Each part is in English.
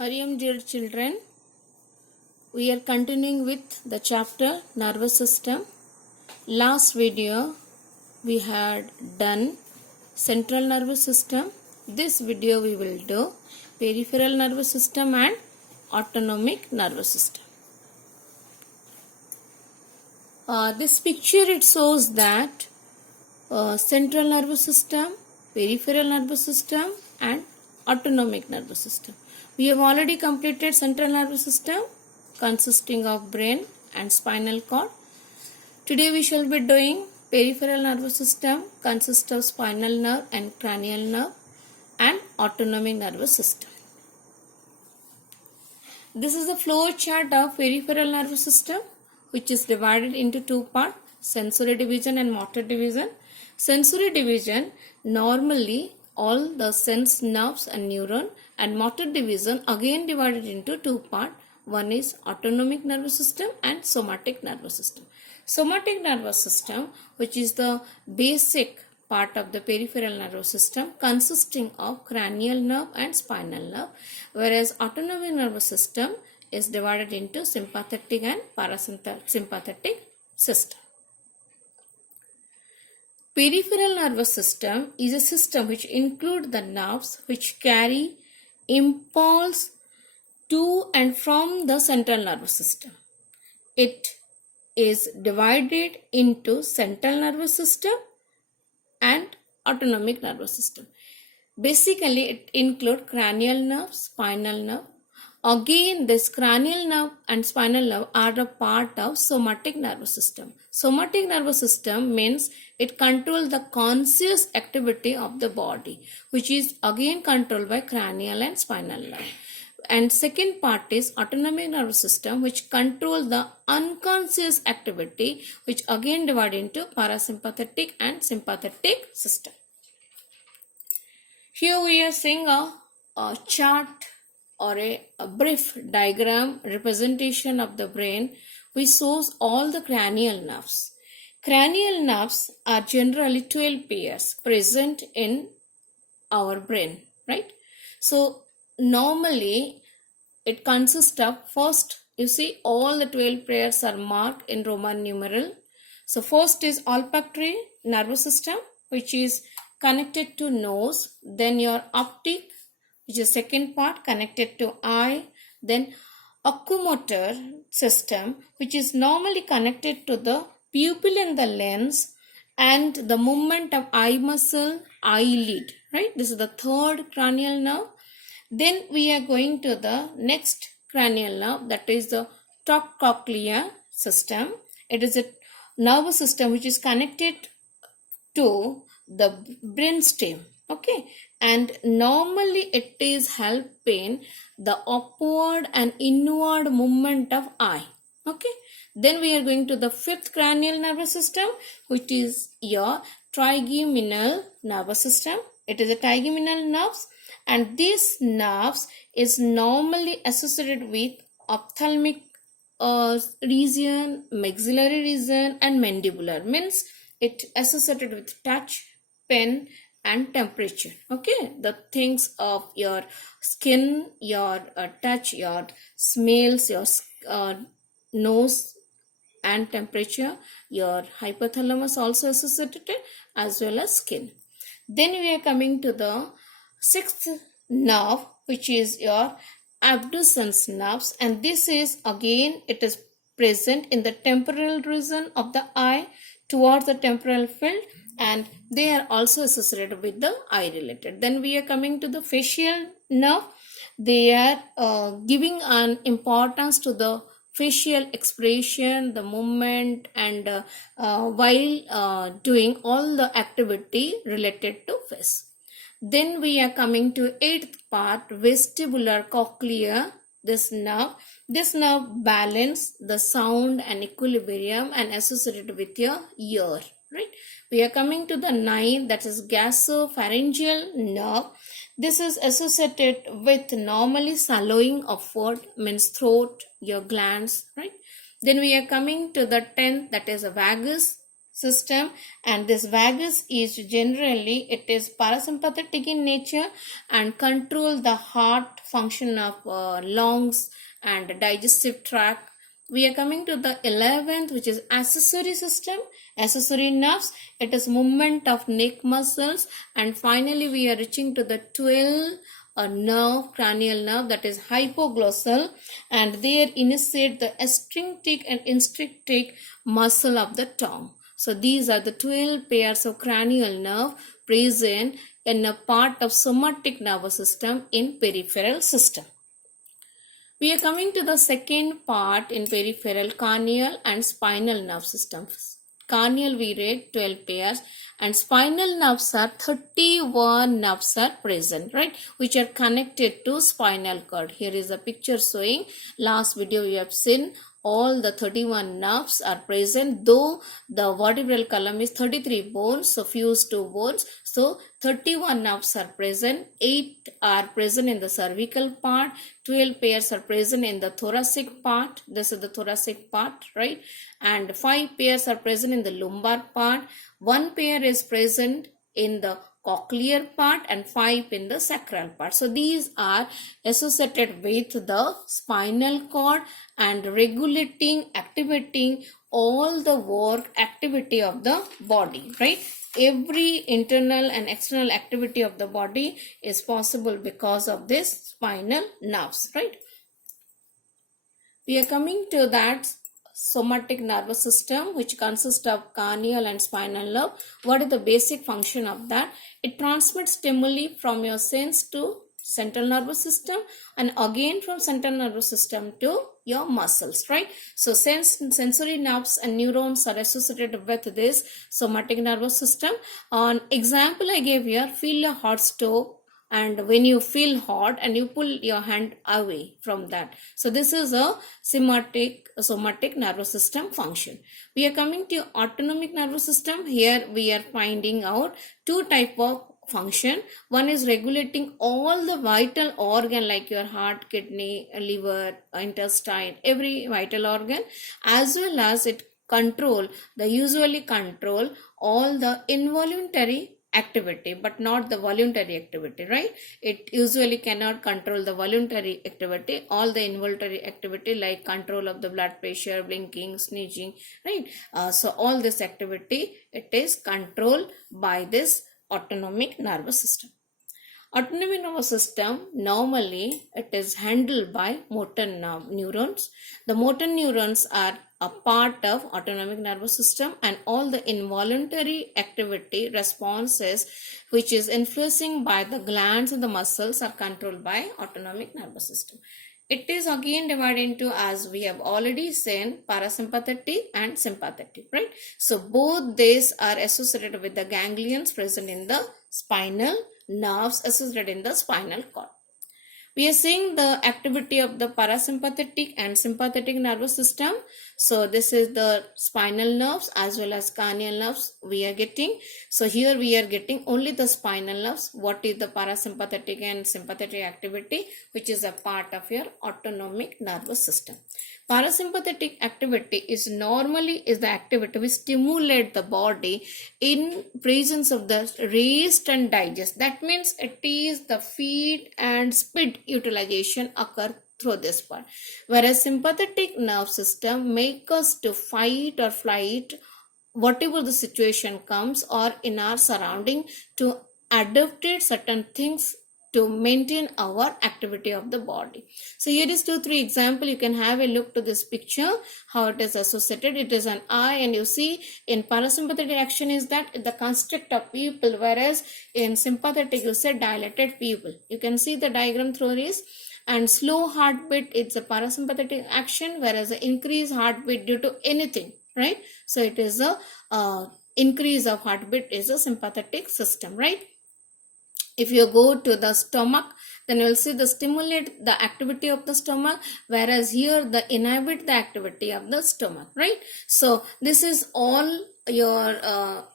Hariam, dear children, we are continuing with the chapter nervous system. Last video we had done central nervous system. This video we will do peripheral nervous system and autonomic nervous system. This picture it shows that central nervous system, peripheral nervous system and autonomic nervous system. We have already completed central nervous system consisting of brain and spinal cord. Today we shall be doing peripheral nervous system consists of spinal nerve and cranial nerve and autonomic nervous system. This is a flow chart of peripheral nervous system which is divided into two parts, sensory division and motor division. Sensory division, normally all the sense nerves and neuron, and motor division again divided into two parts. One is autonomic nervous system and somatic nervous system. Somatic nervous system, which is the basic part of the peripheral nervous system consisting of cranial nerve and spinal nerve, whereas autonomic nervous system is divided into sympathetic and parasympathetic system. Peripheral nervous system is a system which includes the nerves which carry impulse to and from the central nervous system. It is divided into central nervous system and autonomic nervous system. Basically, it includes cranial nerve, spinal nerve. Again, this cranial nerve and spinal nerve are a part of somatic nervous system. Somatic nervous system means it controls the conscious activity of the body, which is again controlled by cranial and spinal nerve. And second part is autonomic nervous system, which controls the unconscious activity, which again divide into parasympathetic and sympathetic system. Here we are seeing a chart or a brief diagram representation of the brain which shows all the cranial nerves. Cranial nerves are generally 12 pairs present in our brain, right? So normally it consists of, first you see all the 12 pairs are marked in Roman numeral. So first is olfactory nervous system, which is connected to nose, then your optic, which is second part connected to eye, then oculomotor system, which is normally connected to the pupil and the lens, and the movement of eye muscle, eyelid, right? This is the third cranial nerve. Then we are going to the next cranial nerve, that is the top cochlea system. It is a nervous system which is connected to the brainstem. Okay, and normally it is helping the upward and inward movement of eye. Okay, then we are going to the fifth cranial nervous system, which is your trigeminal nervous system. It is a trigeminal nerves, and this nerves is normally associated with ophthalmic region, maxillary region, and mandibular. Means it associated with touch, pain, and temperature. Okay, the things of your skin, your touch, your smells, your nose and temperature, your hypothalamus also associated as well as skin. Then we are coming to the sixth nerve, which is your abducens nerves, and this is again it is present in the temporal region of the eye towards the temporal field, and they are also associated with the eye related. Then we are coming to the facial nerve. They are giving an importance to the facial expression, the movement, and while doing all the activity related to face. Then we are coming to eighth part, vestibular cochlea. This nerve balance the sound and equilibrium and associated with your ear, right? We are coming to the ninth, that is gasopharyngeal nerve. This is associated with normally swallowing of food, means throat, your glands, right? Then we are coming to the 10th, that is a vagus system, and this vagus is generally, it is parasympathetic in nature and control the heart function of lungs and digestive tract. We are coming to the 11th, which is accessory system, accessory nerves. It is movement of neck muscles, and finally we are reaching to the 12 nerve, cranial nerve, that is hypoglossal, and there initiate the astringtic and instructic muscle of the tongue. So these are the 12 pairs of cranial nerve present in a part of somatic nervous system in peripheral system. We are coming to the second part in peripheral, cranial and spinal nerve systems. Cranial we read 12 pairs, and spinal nerves are 31 nerves are present, right, which are connected to spinal cord. Here is a picture showing, last video you have seen, all the 31 nerves are present, though the vertebral column is 33 bones, so fused to bones. So 31 nerves are present, 8 are present in the cervical part, 12 pairs are present in the thoracic part, this is the thoracic part, right, and 5 pairs are present in the lumbar part, 1 pair is present in the cochlear part, and 5 in the sacral part. So these are associated with the spinal cord and regulating, activating all the work activity of the body, right. Every internal and external activity of the body is possible because of this spinal nerves, right. We are coming to that somatic nervous system, which consists of cranial and spinal nerve. What is the basic function of that? It transmits stimuli from your sense to central nervous system, and again from central nervous system to your muscles, right. So sensory nerves and neurons are associated with this somatic nervous system. On example I gave here, feel a hot stove, and when you feel hot and you pull your hand away from that. So this is a somatic nervous system function. We are coming to autonomic nervous system. Here we are finding out two type of function. One is regulating all the vital organ like your heart, kidney, liver, intestine, every vital organ, as well as it usually control all the involuntary activity, but not the voluntary activity, right. It usually cannot control the voluntary activity, all the involuntary activity like control of the blood pressure, blinking, sneezing, right. So all this activity, it is controlled by this autonomic nervous system. Autonomic nervous system, normally it is handled by motor neurons. The motor neurons are a part of autonomic nervous system, and all the involuntary activity responses which is influencing by the glands and the muscles are controlled by autonomic nervous system. It is again divided into, as we have already seen, parasympathetic and sympathetic, right. So both these are associated with the ganglions present in the spinal nerves associated in the spinal cord. We are seeing the activity of the parasympathetic and sympathetic nervous system. So this is the spinal nerves as well as cranial nerves we are getting. So here we are getting only the spinal nerves. What is the parasympathetic and sympathetic activity, which is a part of your autonomic nervous system. Parasympathetic activity is the activity which stimulate the body in presence of the rest and digest. That means it is the feed and spit utilization occur through this part. Whereas sympathetic nerve system make us to fight or flight whatever the situation comes or in our surrounding, to adapt certain things to maintain our activity of the body. So here is 2-3 example. You can have a look to this picture, how it is associated. It is an eye, and you see in parasympathetic action is that the constrict of pupil, whereas in sympathetic you say dilated pupil. You can see the diagram through this. And slow heartbeat, it's a parasympathetic action, whereas the increased heartbeat due to anything, right. So it is a increase of heartbeat is a sympathetic system, right. If you go to the stomach, then you will see the stimulate the activity of the stomach, whereas here the inhibit the activity of the stomach, right. So this is all your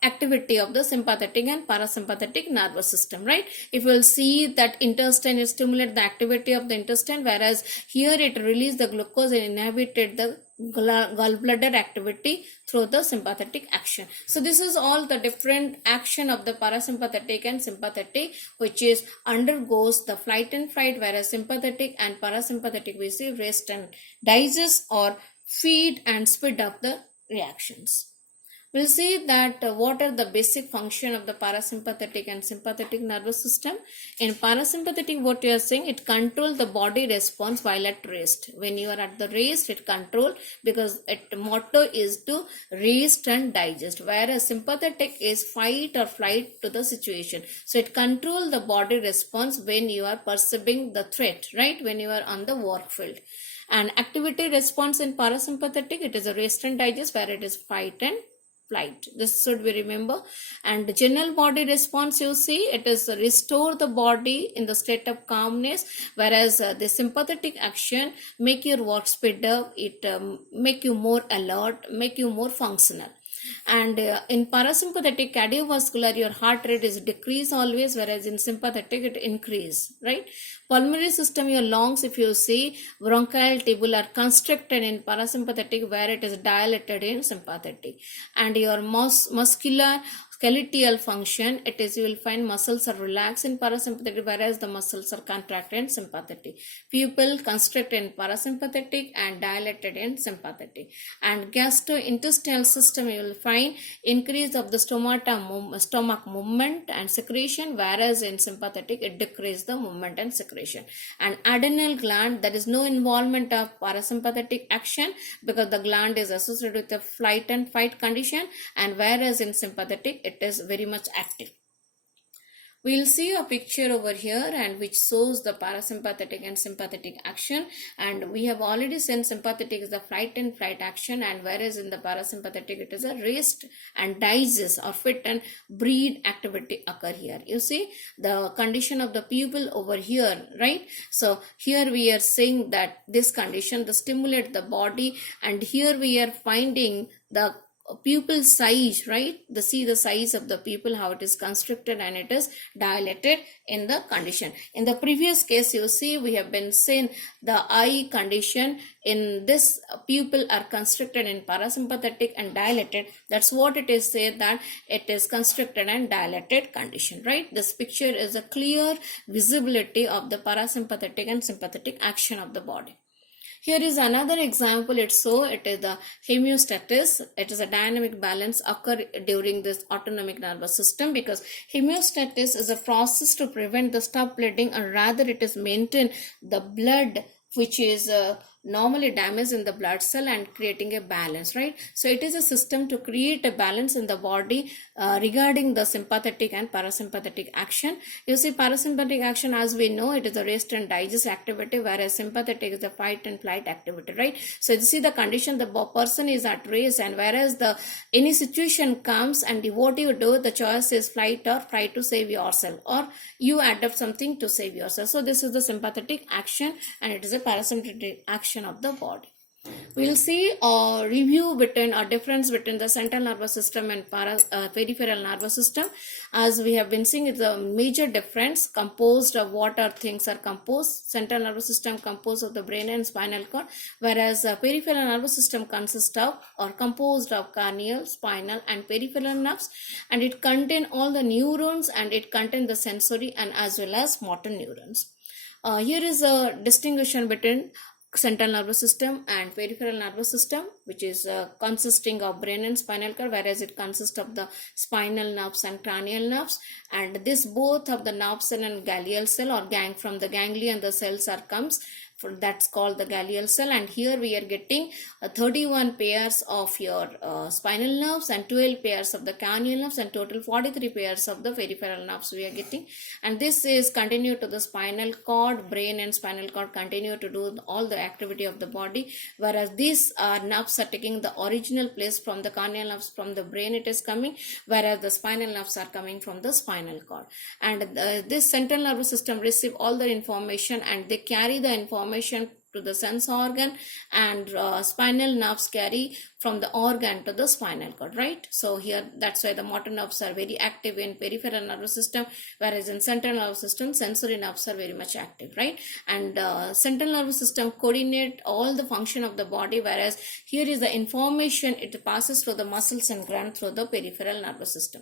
activity of the sympathetic and parasympathetic nervous system, right. If you will see that intestine, it stimulate the activity of the intestine, whereas here it release the glucose and inhibited the gallbladder activity through the sympathetic action. So this is all the different action of the parasympathetic and sympathetic, which is undergoes the flight and fight, whereas sympathetic and parasympathetic we see rest and digest or feed and speed up the reactions. We'll see that what are the basic function of the parasympathetic and sympathetic nervous system. In parasympathetic, what you are saying, it controls the body response while at rest. When you are at the rest, it control, because its motto is to rest and digest, whereas sympathetic is fight or flight to the situation. So it controls the body response when you are perceiving the threat, right? When you are on the work field. And activity response in parasympathetic, it is a rest and digest, where it is fight and flight. This should we remember. And the general body response, you see, it is restore the body in the state of calmness, whereas the sympathetic action make your work speed up, it make you more alert, make you more functional. And in parasympathetic cardiovascular, your heart rate is decrease always, whereas in sympathetic it increase, right? Pulmonary system, your lungs, if you see, bronchial tubule are constricted in parasympathetic, where it is dilated in sympathetic. And your muscular skeletal function, it is, you will find muscles are relaxed in parasympathetic, whereas the muscles are contracted in sympathetic. Pupil constrict in parasympathetic and dilated in sympathetic. And gastrointestinal system, you will find increase of the stomach movement and secretion, whereas in sympathetic it decrease the movement and secretion. And adrenal gland, there is no involvement of parasympathetic action, because the gland is associated with the flight and fight condition, and whereas in sympathetic it is very much active. We'll see a picture over here, and which shows the parasympathetic and sympathetic action. And we have already seen sympathetic is the flight and flight action, and whereas in the parasympathetic it is a rest and digest or fit and breathe activity occur here. You see the condition of the pupil over here, right? So here we are saying that this condition, the stimulate the body, and here we are finding the pupil size, right? See the size of the pupil, how it is constricted and it is dilated in the condition. In the previous case, you see we have been seen the eye condition. In this, pupil are constricted in parasympathetic and dilated. That's what it is said, that it is constricted and dilated condition, right? This picture is a clear visibility of the parasympathetic and sympathetic action of the body. Here is another example. It is the homeostasis. It is a dynamic balance occur during this autonomic nervous system, because homeostasis is a process to prevent the stop bleeding, or rather it is maintain the blood which is normally damaged in the blood cell and creating a balance, right? So it is a system to create a balance in the body regarding the sympathetic and parasympathetic action. You see, parasympathetic action, as we know, it is a rest and digest activity, whereas sympathetic is the fight and flight activity, right? So you see the condition, the person is at rest, and whereas the any situation comes and what you do, the choice is flight or fight to save yourself, or you adapt something to save yourself. So this is the sympathetic action, and it is a parasympathetic action of the body. We'll see a review between a difference between the central nervous system and peripheral nervous system. As we have been seeing, it's a major difference composed of what are things are composed. Central nervous system composed of the brain and spinal cord, whereas peripheral nervous system consists of or composed of cranial, spinal and peripheral nerves, and it contains all the neurons, and it contains the sensory and as well as motor neurons. Here is a distinction between central nervous system and peripheral nervous system, which is consisting of brain and spinal cord, whereas it consists of the spinal nerves and cranial nerves. And this both of the nerve cell and glial cell, or gang from the ganglion the cells are comes, that's called the glial cell. And here we are getting 31 pairs of your spinal nerves and 12 pairs of the cranial nerves, and total 43 pairs of the peripheral nerves we are getting. And this is continue to the spinal cord. Brain and spinal cord continue to do all the activity of the body, whereas these nerves are taking the original place from the cranial nerves. From the brain it is coming, whereas the spinal nerves are coming from the spinal cord. And this central nervous system receive all the information, and they carry the information to the sense organ, and spinal nerves carry from the organ to the spinal cord, right? So here, that's why the motor nerves are very active in peripheral nervous system, whereas in central nervous system, sensory nerves are very much active, right? And central nervous system coordinate all the function of the body, whereas here is the information, it passes through the muscles and gland through the peripheral nervous system.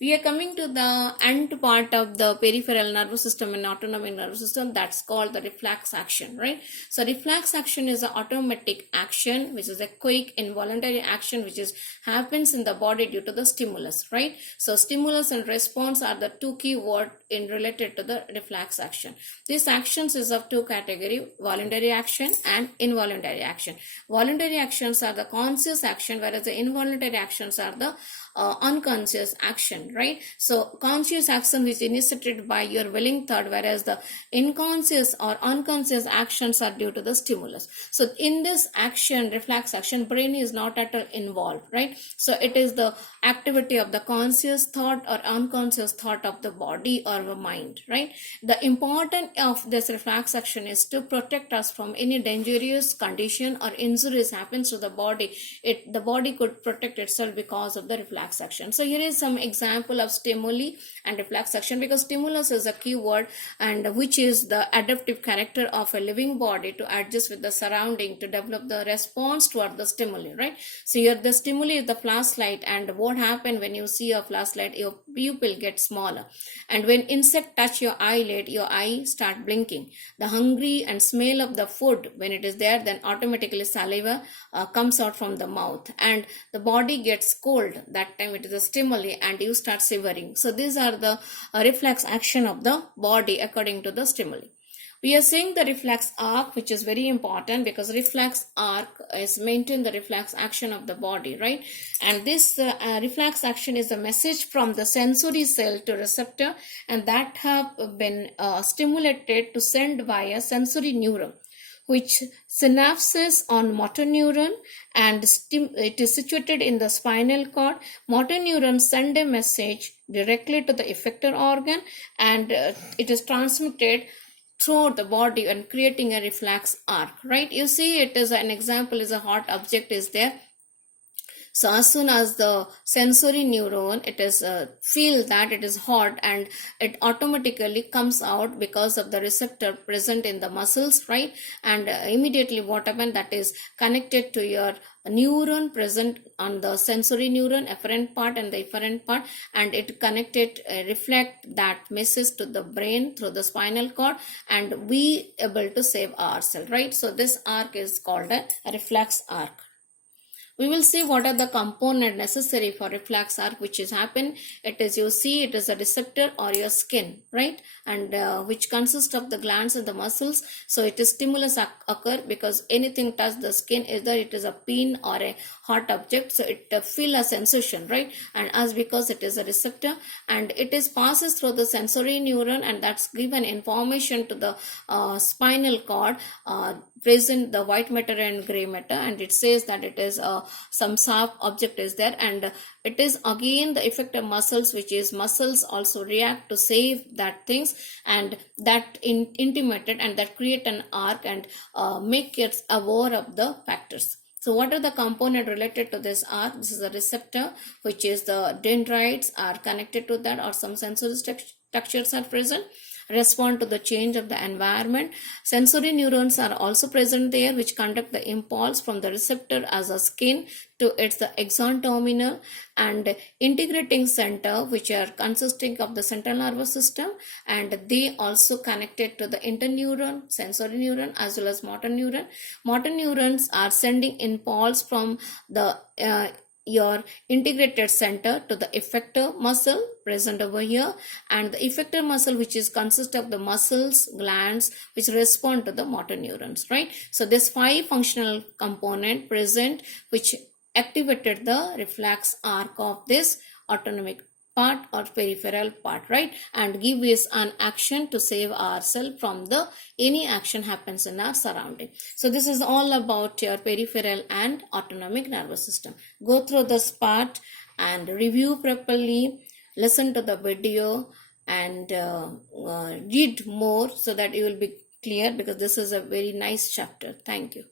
We are coming to the end part of the peripheral nervous system and autonomic nervous system, that's called the reflex action, right? So reflex action is an automatic action, which is a quick involuntary action which is happens in the body due to the stimulus, right? So stimulus and response are the two key words in related to the reflex action. These actions is of two category: voluntary action and involuntary action. Voluntary actions are the conscious action, whereas the involuntary actions are the unconscious action, right? So conscious action is initiated by your willing thought, whereas the unconscious or unconscious actions are due to the stimulus. So in this action, reflex action, brain is not at all involved, right? So it is the activity of the conscious thought or unconscious thought of the body or the mind, right? The importance of this reflex action is to protect us from any dangerous condition or injuries happens to the body. The body could protect itself because of the reflex action. So here is some example of stimuli and reflex action, because stimulus is a key word, and which is the adaptive character of a living body to adjust with the surrounding to develop the response toward the stimuli, right? So here the stimuli is the flashlight, and what happens when you see a flashlight, your pupil gets smaller, and when insect touch your eyelid, your eye start blinking. The hungry and smell of the food, when it is there, then automatically saliva comes out from the mouth, and the body gets cold. That time it is a stimuli, and you start shivering. So these are the reflex action of the body according to the stimuli. We are seeing the reflex arc, which is very important, because reflex arc is maintain the reflex action of the body, right? And this reflex action is a message from the sensory cell to receptor, and that have been stimulated to send via sensory neuron, which synapses on motor neuron, and it is situated in the spinal cord. Motor neurons send a message directly to the effector organ, and it is transmitted throughout the body and creating a reflex arc, right? You see, it is an example is a hot object is there. So as soon as the sensory neuron, it is feel that it is hot, and it automatically comes out because of the receptor present in the muscles, right? And immediately what happened, that is connected to your neuron present on the sensory neuron, afferent part and the efferent part, and it connected reflect that message to the brain through the spinal cord, and we able to save ourselves, right? So this arc is called a reflex arc. We will see what are the components necessary for reflex arc, which is happen. It is, you see, it is a receptor or your skin, right? And which consists of the glands and the muscles. So it is stimulus occur because anything touch the skin, either it is a pin or a hot object, so it feel a sensation, right? And as because it is a receptor, and it is passes through the sensory neuron, and that's given information to the spinal cord, present the white matter and gray matter, and it says that it is some sharp object is there, and it is again the effector muscles, which is muscles also react to save that things, and that intimated, and that create an arc and make it aware of the factors. So what are the components related to this arc? This is a receptor, which is the dendrites are connected to that, or some sensory structures are present, respond to the change of the environment. Sensory neurons are also present there, which conduct the impulse from the receptor as a skin to its the axon terminal, and integrating center, which are consisting of the central nervous system, and they also connected to the interneuron, sensory neuron, as well as motor neuron. Motor neurons are sending impulse from the your integrated center to the effector muscle present over here, and the effector muscle, which is consist of the muscles, glands, which respond to the motor neurons, right? So this 5 functional component present, which activated the reflex arc of this autonomic part or peripheral part, right? And give us an action to save ourselves from the any action happens in our surrounding. So this is all about your peripheral and autonomic nervous system. Go through this part and review properly, listen to the video, and read more, so that you will be clear? Because this is a very nice chapter. Thank you.